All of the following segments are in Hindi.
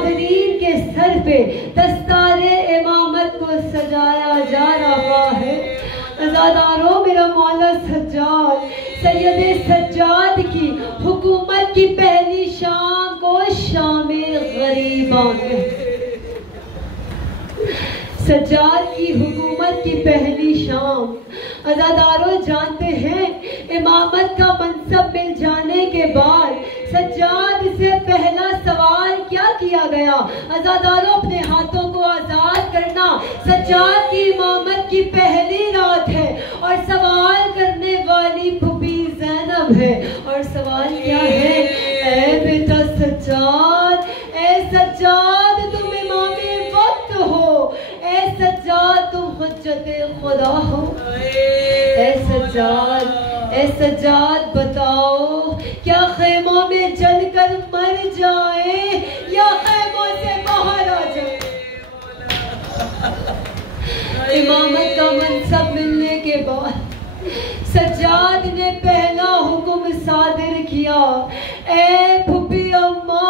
आबदीन के सर पे दस्तारे इमामत को सजाया जा रहा है। अज़ादारों, मेरा मौला सज्जाद सैयद सज्जाद की हुकूमत की पहली शाम को शामे गरीबा कहते हैं। सज्जाद की हुकूमत की पहली शाम। अज़ादारों, जानते हैं इमामत का मनसब मिल जाने के बाद सज्जाद से पहला सवाल क्या किया गया? अज़ादारों, अपने हाथों को आजाद करना। सज्जाद की इमामत की पहली रात है और सवाल करने वाली फूफी ज़ैनब है। और सवाल क्या है? ऐ बेटा सज्जाद, ऐ सज्जाद, तुम इमामे वक्त हो। ऐ सज्जाद, तुम हुज्जते खुदा हो। ऐ सज्जाद, बताओ, क्या खेमों में जलकर मर जाए या खेमों से बाहर आ जाए? इमामत का मनसब मिलने के बाद सज्जाद ने पहला हुक्म सादिर किया। ऐ फुफी अम्मा,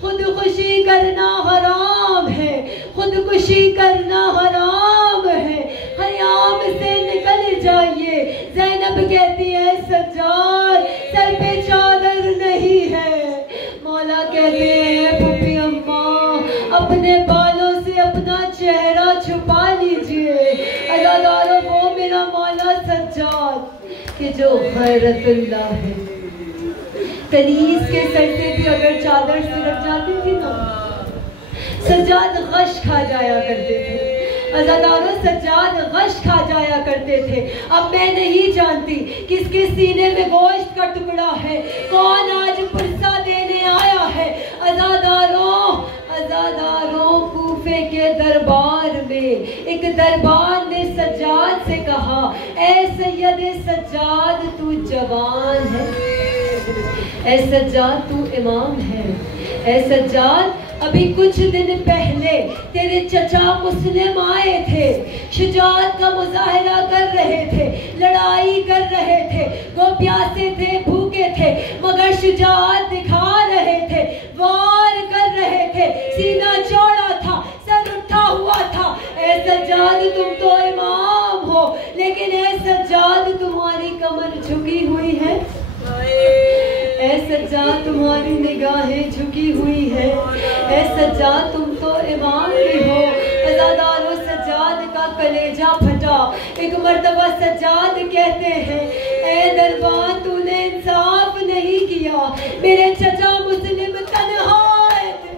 खुदकुशी करना हराम है, खुदकुशी करना हराम है, खयाम से निकल जाइए। ज़ैनब कहती है सज्जाद, सर पे चादर नहीं है। मौला कहते हैं फुफी अम्मा, अपने बालों से अपना चेहरा छुपा लीजिए। अज़ादारों, वो मेरा मौला सज्जाद कि जो गैरतुल्लाह है। कनीज के सर से भी अगर चादर सिरक जाती थी ना, सज्जाद गश खा जाया करते थे। अज़ादारों, सज्जाद गश खा जाया करते थे। अब मैं नहीं जानती किसके सीने में गोश्त का टुकड़ा है, कौन आज पुरसा देने आया है। अज़ादारों, कूफे के दरबार में एक दरबार ने सज्जाद से कहा, ऐ सैयद सज्जाद, तू जवान है। ऐ सज्जाद, तू इमाम है। ऐ सज्जाद, अभी कुछ दिन पहले तेरे चचा मुस्लिम आए थे, शुजाअत का मुजाहिरा कर रहे थे, लड़ाई कर रहे थे, वो प्यासे थे, भूखे थे, मगर शुजाअत दिखा रहे थे, वार कर रहे थे, सीना चौड़ा था, सर उठा हुआ था। ऐ सज्जाद, तुम तो इमाम हो, लेकिन ऐ सज्जाद, तुम्हारी कमर झुकी हुई है। ऐ सज्जाद, तुम्हारी निगाहें झुकी हुई है। ऐ सज्जाद, तुम तो इमाम भी हो। अज़ादारों, सज्जाद का कलेजा फटा। एक मर्तबा सज्जाद कहते हैं, ऐ दरबान, तूने इंसाफ नहीं किया। मेरे चचा मुस्लिम तन्हा आए थे,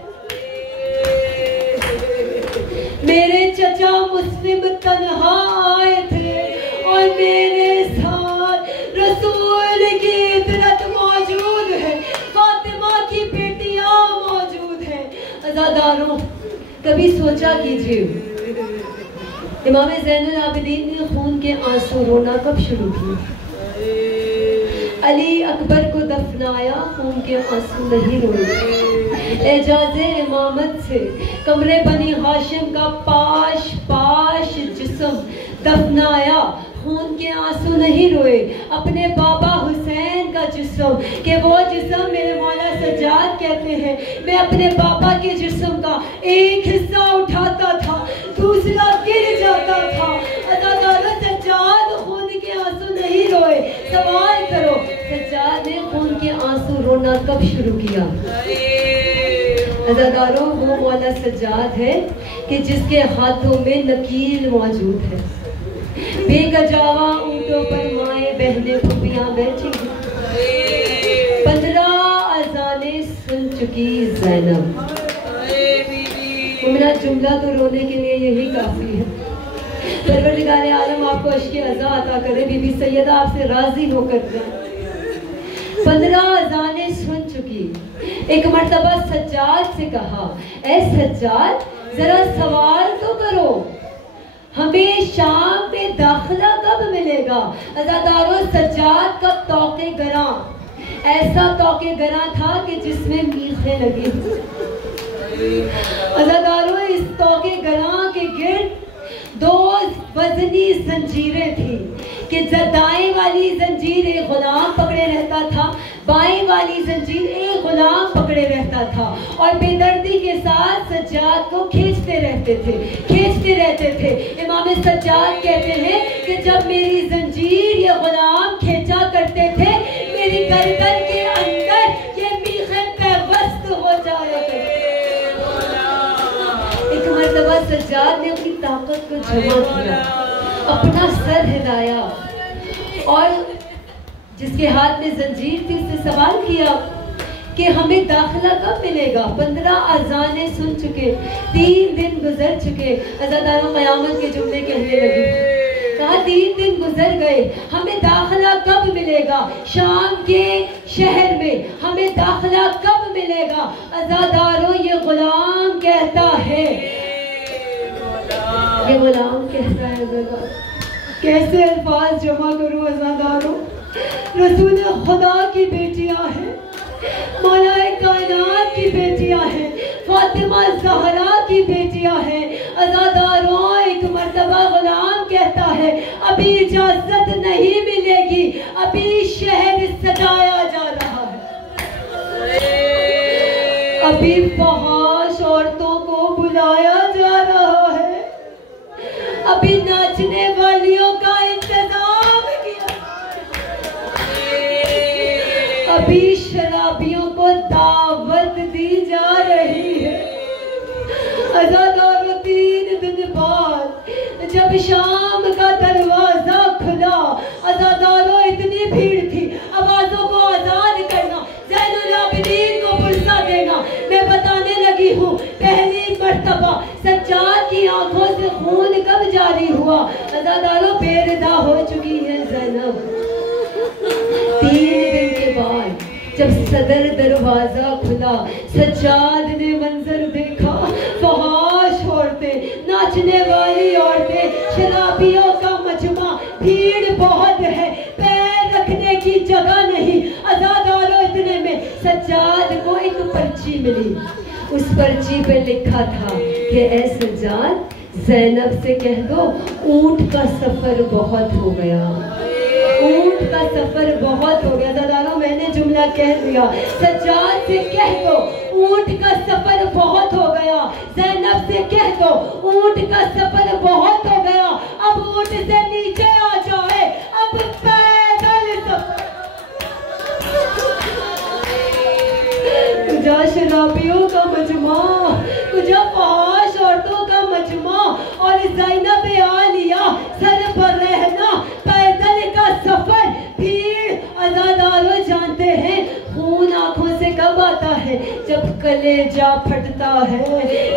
मेरे चचा मुस्लिम तन्हा आए थे और मेरे साथ रसूल की इतरत मौजूद है, फातिमा की बेटियां मौजूद है। अज़ादारों, कभी सोचा कीजिए, इमाम ज़ैनुल आबिदीन ने खून के आंसू रोना कब शुरू किया? अली अकबर को दफनाया, खून के आंसू नहीं रोए। एजाज़े इमामत से कमरे बनी हाशिम का पाश पाश जिस्म दफनाया, खून के आंसू नहीं रोए। अपने बाबा हुसैन का जिस्म, कि वो जिस्म मेरे मौला सज्जाद कहते हैं, मैं अपने बाबा के जिस्म का एक हिस्सा उठाता था, दूसरा गिर जाता था। अज़ादारों, सज्जाद खून के आंसू नहीं रोए। सवाल करो, सज्जाद ने खून के आंसू रोना कब शुरू किया? अज़ादारों, वो मौला सज्जाद है कि जिसके हाथों में नकील मौजूद है। बेगजावा ऊँटों पर माए बहने फुफियाँ बैठी, 15 अज़ानें सुन चुकी ज़ैनब। मेरा जुमला तो रोने के लिए यही काफी है। परवरदिगार आलम आपको अश्के अज़ा अता करे, बीबी सैयदा आपसे राजी होकर जाए। 15 अज़ानें सुन चुकी। एक मर्तबा सज्जाद से कहा, ऐ सज्जाद, जरा सवाल तो करो, हमें शाम में दाखिला कब मिलेगा? अज़ादारों, सज्जाद का तौके गरा, ऐसा तौके गरा था कि जिसमें मीखें लगी। अज़ादारों, इस तौके गरा के गिर्द 2 वजनी जंजीरें थी कि दाएं वाली जंजीर एक गुलाम पकड़े रहता था, बाएं वाली जंजीर एक गुलाम पकड़े रहता था और बेदर्दी के साथ सज्जाद को खींचते रहते थे। इमाम सज्जाद कहते हैं कि जब मेरी जंजीर ये गुलाम खींचा करते थे, मेरी गर्दन के अंदर ये मीखे पैवस्त हो जाया करते। एक मर्तबा सज्जाद ने अपनी ताकत को जमा किया, अपना सर हिलाया और जिसके हाथ में जंजीर थी उससे सवाल किया कि हमें दाखिला कब मिलेगा। 15 अज़ानें सुन चुके, 3 दिन गुजर चुके। अज़ादारों क़यामत के जुमले कहने लगी, कहा 3 दिन गुजर गए, हमें दाखिला कब मिलेगा, शाम के शहर में हमें दाखिला कब मिलेगा। अज़ादारों ये गुलाम कहता है, ये गुलाम कहता है, कैसे अल्फाज जमा करूं अज़ादारों। रसूल खुदा की बेटियां हैं, मौलाए कायनात की बेटियां हैं, फातिमा ज़हरा की बेटियां हैं। अज़ादारों एक मर्तबा गुलाम कहता है, अभी इजाजत नहीं मिलेगी, अभी शहर सजाया जा रहा है, अभी फहाश औरतों को बुलाया जा रहा है, अभी नाचने वालियों का इंतजाम किया, अभी शराबियों को दावत दी जा रही है। अज़ादारों 3 दिन बाद जब शाम का दरवाजा खुला, अज़ादारों इतनी भीड़ थी, आवाजों को आजाद करना, ज़ैनुल आबिदीन को पुरसा देना। मैं बताने लगी हूँ, पहली मर्तबा सज्जाद की आंखों से खून कब जारी हुआ। अज़ादारों बेरिदा हो चुकी है ज़ैनब। 3 दिन के बाद जब सदर दरवाजा खुला, सज्जाद ने मंजर देखा, फहाश औरतें, नाचने वाली औरतें, शराबियों का मजमा, भीड़ बहुत है, पैर रखने की जगह नहीं। अज़ादारों इतने में सज्जाद को एक पर्ची मिली, उस पर्ची पे लिखा था कि ऐ सज्जाद, ज़ैनब से कह दो ऊंट का सफर बहुत हो गया, ऊंट का सफर बहुत हो गया। ज़ादारों मैंने जुमला कह दिया, सज्जाद से कह दो ऊंट का सफर बहुत हो गया, ज़ैनब से कह दो ऊंट का सफर बहुत हो गया, अब ऊंट से नीचे आ जाए, अब पैदल सफर। कुछ शराबियों का मजमा, कुछ फहाश औरतों का मजमा और ज़ैनब आलिया सर पर रहना, पैदल का सफर, भीड़। अज़ादारों जानते हैं खून आंखों से कब आता है, जब कलेजा फटता है।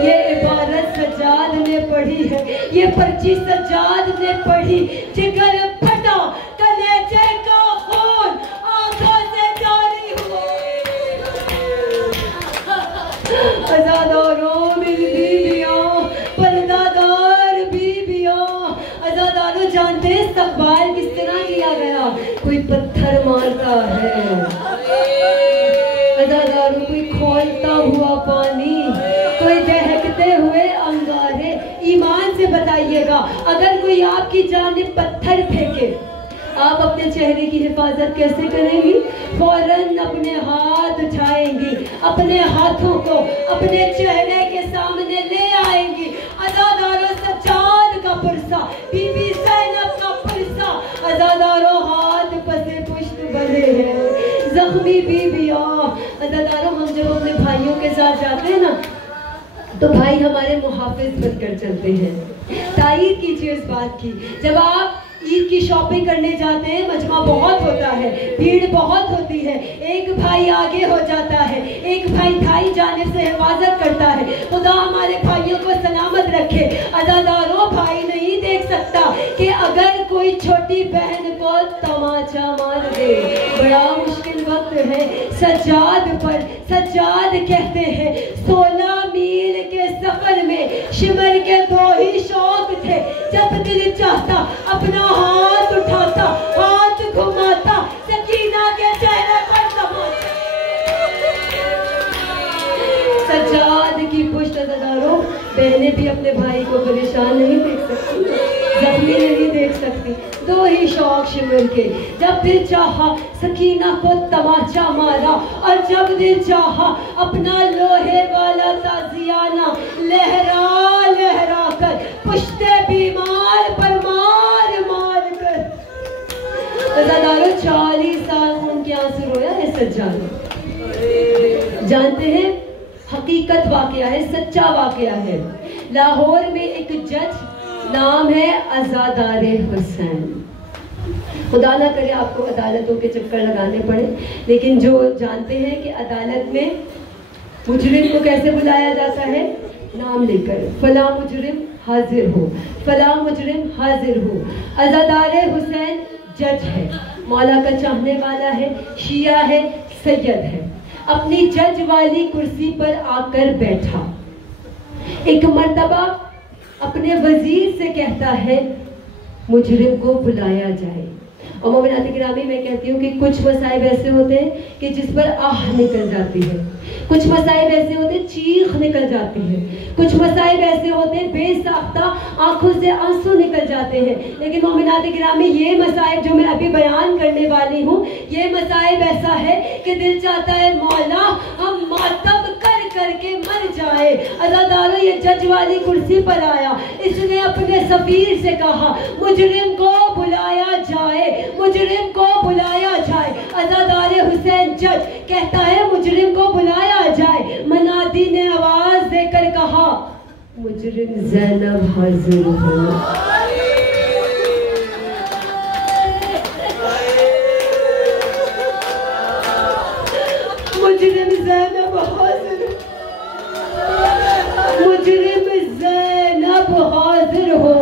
ये इबारत सज्जाद ने पढ़ी है, ये पर्ची सज्जाद ने पढ़ी, जिगर फटा, कलेजे का खून आंखों से जारी हुआ। अज़ादारों मेरी बीवियां, पर्दादार बीवियां, अज़ादारों जानते हैं इस्तकबाल किस तरह किया गया। कोई पत्थर मारता है, अज़ादारों कोई खोलता हुआ पानी, कोई दहकते हुए अंगारे। ईमान से बताइएगा, अगर कोई आपकी जानिब पत्थर फेंके, आप अपने चेहरे की हिफाजत कैसे करेंगी? फौरन अपने हाथ उठाएंगी, अपने हाथों को अपने चेहरे के सामने ले आएंगी। अज़ादारों सज्जाद का पुरसा, बीबी ज़ैनब का पुरसा, अज़ादारों हाथ पसे पुश्त बंधे हैं, जख्मी बीबियां। अज़ादारों हम जब अपने भाइयों के साथ जाते हैं ना, तो भाई हमारे मुहाफिज बनकर चलते हैं। तारीफ कीजिए इस बात की, जब आप ईद की शॉपिंग करने जाते हैं, मजमा बहुत होता है, भीड़ बहुत होती है, एक भाई आगे हो जाता है, एक भाई थाई जाने से हिफाजत करता है। खुदा हमारे भाइयों को सलामत रखे। अज़ादारों भाई नहीं देख सकता कि अगर कोई छोटी बहन को तमाचा मार दे, बड़ा मुश्किल वक्त है सज्जाद पर। सज्जाद कहते हैं 16 मील के सफर में शिमर के 2 ही शौक थे, जब दिल चाहता अपना हाथ उठाता, हाथ घुमाता, सकीना के चेहरे पर तमाचा। सज्जाद की पुश्त। अज़ादारों बहनें भी अपने भाई को परेशान नहीं देख सकती, जख्मी नहीं देख सकती। दो ही शौक शिमर के। जब दिल चाहा सकीना को तमाचा मारा, और जब दिल चाहा अपना लोहे वाला ताजियाना लहरा लहरा कर पुश्ते बीमार पर मार मार कर। अज़ादारों 40 साल खून के आंसू रोया है सज्जाद। जानते हैं हकीकत वाकया है, सच्चा वाकया है। लाहौर में एक जज, नाम है अज़ादारे हुसैन। खुदा ना करे आपको अदालतों के चक्कर लगाने पड़े, लेकिन जो जानते हैं कि अदालत में मुजरिम को कैसे बुलाया जाता है, नाम लेकर, फला मुजरिम हाजिर हो, फला मुजरिम हाजिर हो। अज़ादारे हुसैन जज है, मौला का चाहने वाला है, शिया है, सैयद है। अपनी जज वाली कुर्सी पर आकर बैठा। एक मर्तबा अपने वजीर से कहता है मुजरिम को बुलाया जाए। और मोमिनात गिरामी मैं कहती हूँ कि कुछ मसाइब ऐसे होते हैं कि जिस पर आह निकल जाती है, कुछ मसाइब ऐसे होते हैं चीख निकल जाती है, कुछ मसाइब ऐसे होते हैं बेसाख्ता आंखों से आंसू निकल जाते हैं। लेकिन मोमिनात गिरामी ये मसाइब जो मैं अभी बयान करने वाली हूँ, ये मसाइब ऐसा है कि दिल चाहता है मौला हम मातम कर करके मर जाए। अज़ादारों ये जज वाली कुर्सी पर आया, इसने अपने सफीर से कहा मुजरिम को बुलाया जाए, मुजरिम को बुलाया जाए। अज़ादारे हुसैन जज कहता है मुजरिम को बुलाया जाए। मनादी ने आवाज देकर कहा मुजरिम ज़ैनब हाजिर हो। मुजरिम ज़ैनब हाजिर, मुजरिम ज़ैनब हाजिर हो।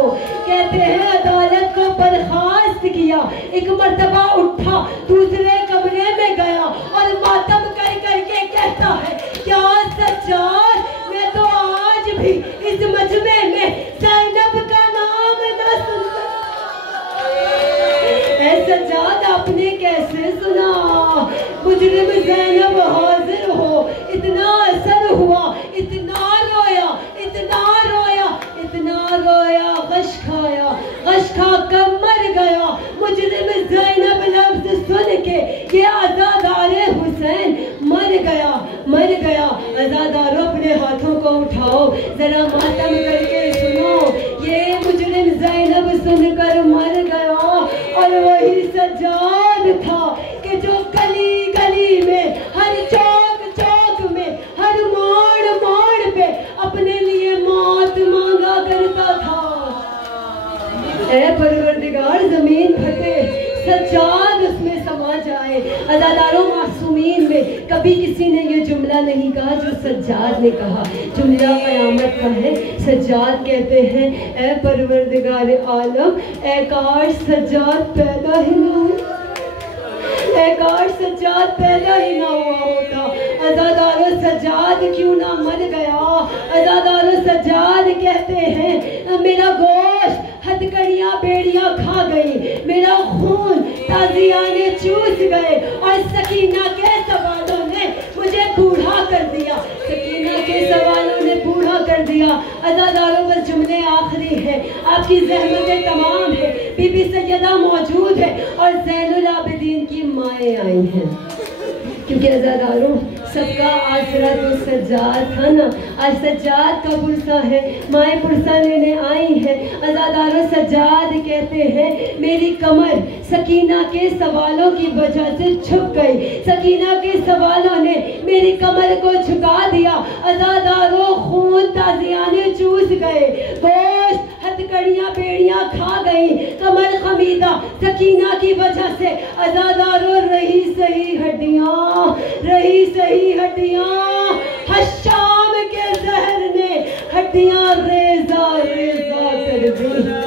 कहते हैं अदालत को बर्खास्त किया, एक मर्तबा उठा, दूसरे कमरे में गया और मातम कर करके कहता है क्या सज्जाद, मैं तो आज भी इस मजमे में ज़ैनब का नाम न सुनता। ऐ सज्जाद आपने कैसे सुना? मुजरिम ज़ैनब हाजिर हो। इतना असर हुआ, इतना रोया, इतना रोया, इतना रोया, गश खाया, गश खा कर मर गया। मुजरिम ज़ैनब लफ्ज़ सुन के ये अज़ादारे हुसैन मर गया, मर गया। अज़ादारों अपने हाथों को उठाओ, जरा मातम करके सुनो। ये मुजरिम ज़ैनब सुनकर मर गया और वही सज्जाद था कि जो गली गली में, हर चौक चौक में, हर मोड़ मोड़ पे अपने लिए मौत मांगा करता था। ऐ परवरदिगार जमीन फटे, सज्जाद उसमें समा जाए। अज़ादारों मासूमीन में कभी किसी ने ये जुमला नहीं कहा जो सज्जाद ने कहा। जुमला क़यामत का है। सज्जाद कहते हैं ऐ परवरदिगार आलम, ऐ काश सज्जाद पैदा ही ना हो, ऐ काश सज्जाद पैदा ही ना हुआ होता। अज़ादारों सज्जाद क्यों ना मर गया? अज़ादारों सज्जाद कहते हैं मेरा गोश्त हथकड़ियाँ बेड़ियाँ खा गई, मेरा खून ताज़ियाने चूस गए और सकीना के सवालों ने मुझे बूढ़ा कर दिया, सकीना के सवालों ने बूढ़ा कर दिया। अज़ादारों बस जुमले आखिरी है, आपकी ज़हमतें तमाम है। बीबी सैयदा मौजूद है और ज़ैनुल आबिदीन की माएँ आई हैं, क्योंकि अज़ादारों सबका आसरा तो सज्जाद था ना। आज सज्जाद का पुरसा है, माए पुरसा लेने आई है। अज़ादारों सज्जाद कहते हैं मेरी कमर सकीना के सवालों की वजह से झुक गई, सकीना के सवालों ने मेरी कमर को झुका दिया। अज़ादारों खून ताज़ियाने चूस गए, गोश्त हथकड़ियाँ बेड़ियाँ खा गई, कमर खमीदा सकीना की वजह से। अज़ादारों रही सही हड्डियाँ, रही सही हड्डियाँ, हश्शाम के जहर ने हड्डियाँ रेजा रेजा कर दी।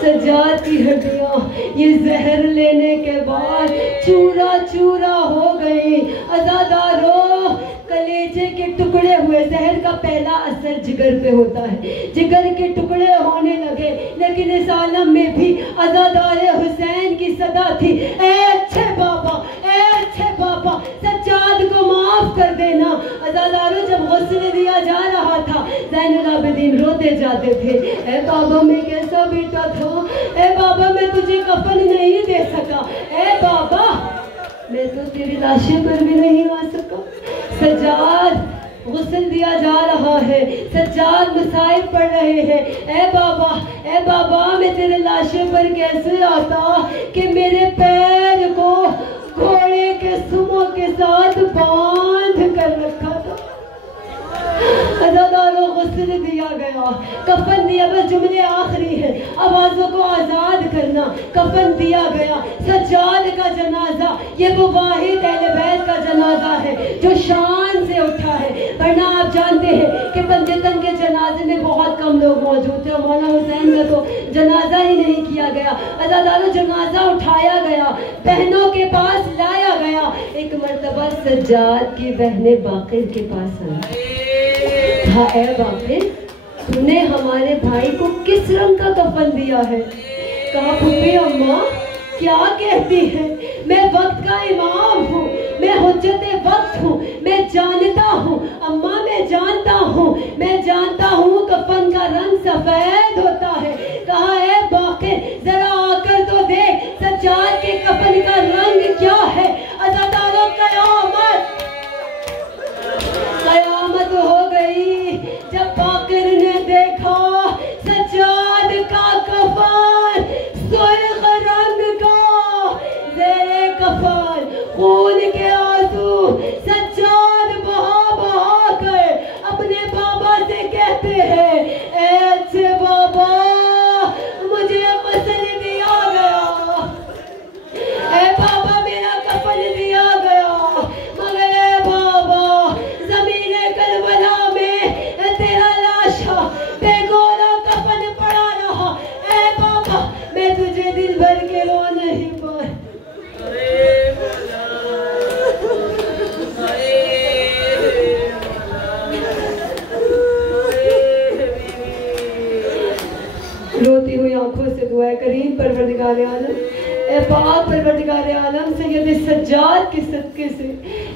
सज्जाद की हड्डियाँ ये जहर लेने के बाद चूरा चूरा हो गई। अज़ादारों कलेजे के टुकड़े हुए। जहर का पहला असर जिगर पे होता है, जिगर के टुकड़े होने लगे। लेकिन इस आलम में भी अज़ादारे हुसैन की सदा थी, ए अच्छे बाबा, ए अच्छे बाबा, सज्जाद को माफ कर देना। अज़ादारों जब गुस्ल दिया जा रहा था, ज़ैनुल आबिदीन रोते जाते थे, ए बाबा मैं कैसा बेटा था, ए बाबा मैं तुझे कफन नहीं दे सका, ए बाबा मैं तो तेरी लाशें पर भी नहीं आ सका। सज्जाद गुस्ल दिया जा रहा है, सज्जाद मसाइब पढ़ रहे हैं, ए बाबा मैं तेरे लाशें पर कैसे आता कि मेरे पैर को घोड़े के सुमों के साथ बांध कर रखा था। अज़ादारों गुस्ल दिया गया, कफन दिया, बस जुमले आखिरी है, आवाज़ों को आज़ाद करना, कफन दिया गया। सज्जाद का जनाजा ये वो वाहिद अहले बैत का जनाजा है जो शान से उठा है, वरना आप जानते हैं कि पंजतन के जनाजे में बहुत कम लोग मौजूद थे और मौला हुसैन का तो जनाजा ही नहीं किया गया। अज़ादारों जनाजा उठाया गया, बहनों के पास लाया गया। एक मर्तबा सज्जाद की बहनें बाकिर के पास आई, हाँ ए बाकिर तूने हमारे भाई को किस रंग का कफन दिया है? कहा फूफी अम्मा क्या कहती है, मैं वक्त का इमाम हूँ, मैं हुज्जते वक्त हूँ, मैं जानता हूँ अम्मा, मैं जानता हूँ कफन का रंग सफेद होता है। कहा ए बाकिर जरा आकर तो देख सज्जाद के कफन का रंग क्या है। अज़ादारों कयामत हो गई जब बाकिर ने देखा सज्जाद का कफन सुर्ख रंग का, ज़ेरे कफन खून के आंसू सज्जाद बहा कर अपने बाबा से कहते हैं, ऐसे बाबा मुझे मसल दिया गया, ए बाबा मेरा कफन दिया गया, मगर ए बाबा ज़मीने करबला में तेरा लाशा बेगोला कफन पड़ा रहा, ए बाबा मैं तुझे दिल भर के रो नहीं पाई। रोती हुई आंखों से दुआ करीम परवरदिगार आलम, ए पाक परवरदिगार आलम सैयद सज्जाद के सदके से,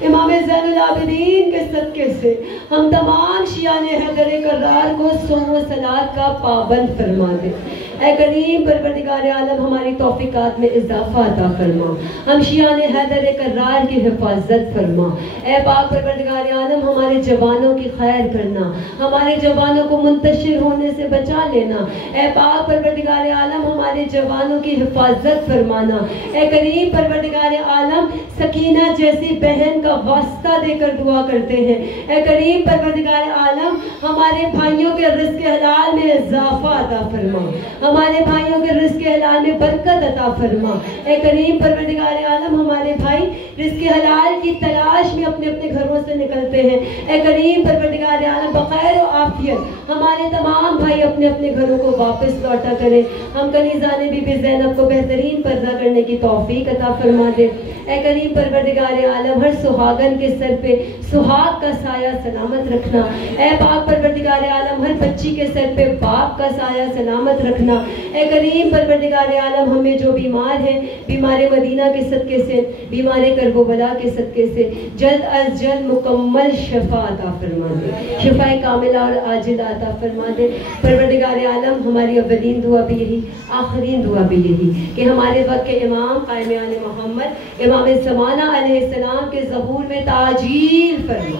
इमाम ज़ैनुल आबिदीन के सदके से हम तमाम शियाने हैदर कर्रार को सौम सलात का पाबंद फरमा दे। ए करीम परवरदिगार आलम हमारी तौफीकात में इजाफा अता फरमा, हम शियाने हैदर कर्रार की हिफाजत फरमा। ए पाक परवरदिगार आलम हमारे जवानों की खैर करना, हमारे जवानों को मुंतशिर होने से बचा लेना। ए पाक परवरदिगार आलम हमारे जवानों की हिफाजत फरमाना। ए करीम परवरदिगार आलम सकीना जैसी बहन का वास्ता देकर दुआ करते हैं, ए करीम परवरदिगार आलम हमारे भाइयों के रिज़्क़ हलाल में इजाफा अता फरमा, हमारे भाइयों के रिज़्क़ हलाल में बरकत अता फरमा। ए करीम परवरदिगार आलम हमारे भाई रिज़्क़ हलाल की तलाश में अपने अपने घरों से निकलते हैं, ए करीम परवरदिगार आलम बखैर और आफियत हमारे तमाम भाई अपने अपने घरों को वापस लौटा करें। हम कनीज़ाने बीबी ज़ैनब को बेहतरीन पर्दा करने की तौफीक अता फरमा दे। ए करीम परवरदिगार आलम हर सुहागन के सर पे सुहाग का साया सलामत रखना। ए पाक परवरदिगार आलम हर बच्ची के सर पे बाप का साया सलामत रखना। ए करीम परवरदिगार आलम हमें जो बीमार हैं बीमार मदीना के सदके से, बीमार करबला के सदके से जल्द अज जल्द मुकम्मल शफा अता फरमा दे, शफाए कामिला और आजिला अता फरमा दे। परवरदिगार आलम हमारी अव्वलीन दुआ भी यही, आखिरीन दुआ भी यही कि हमारे वक्त के इमाम क़ाइम-ए-आन मोहम्मद इमाम ज़माना अलैहिस्सलाम के ज़हूर में ताजील फरमा,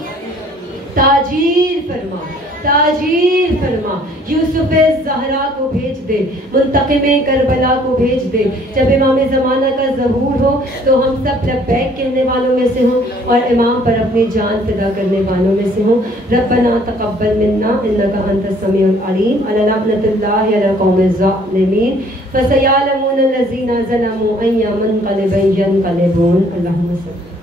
ताजील फरमा, ताजील फरमा। यूसुफ ज़हरा को भेज दे, मुंतक़िम करबला को भेज दे। जब इमाम ज़माना का ज़हूर हो तो हम सब लब्बैक कहने वालों में से हों और इमाम पर अपनी जान फिदा करने वालों में से हों। रब्बना तक़ब्बल मिन्ना इन्नका अंतस समीउल अलीम। अला लअनतुल्लाहि अला क़ौमिज़ ज़ालिमीन फसयअलमून लज़ीना ज़लमू अय्या मुनक़लिबिन यनक़लिबून। अल्लाहुम्मा सल्लि